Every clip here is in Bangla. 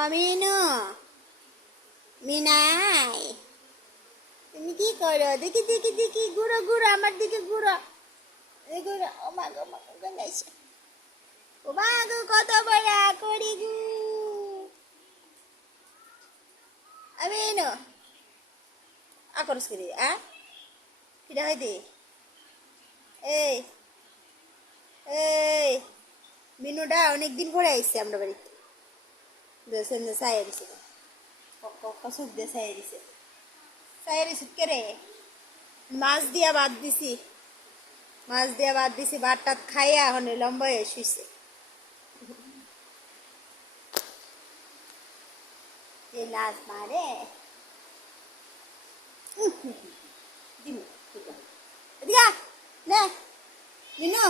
অমিনু, মিনাই, তুমি কি করো? দেখি দেখি দেখি, ঘুরো ঘুরো, আমার দিকে ঘুরো। এই ঘুরো। ও মা গো, মা গো, গাইছে। ও মা গো, কত বড় করি গু। অমিনু, আকরস করি কিটা হয় দে। এই এই মিনুটা অনেকদিন পরে আইসছে আমরা বাড়িতে। দেখছেন যে চাইয়া দিছে, কসুক দিয়ে চাইয়া দিছে। চাইয়া দিছে কে রে? মাছ দিয়া বাদ দিছি, মাছ দিয়া বাদ দিছি, ভাত টাত খাইয়া এখন লম্বা হয়ে শুইছে। এ লাজ মারে দিমু এদিকে নে মিনু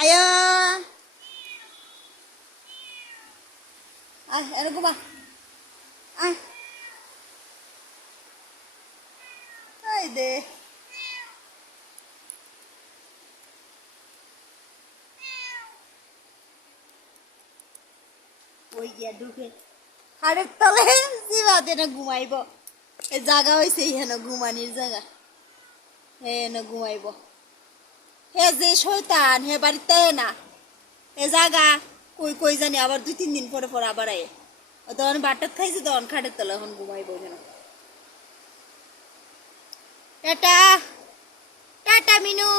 আয় আয় এরকম আয় আয় দে ওই গিয়া ঢুকে হাড়ের তলে জিবাতে না ঘুমাইব। এ জায়গা হয়েছে এখানে ঘুমানির জায়গা, এনে ঘুমাইব। হে যে শয়তান, হে বাড়িতে না, এ জায়গা কই কই জানি আবার 2-3 দিন পরে পরে আবার আয়। তখন বাটাত খাইছে, তখন খাটের তলে এখন ঘুমাইব এখানে। Tata tata Minu.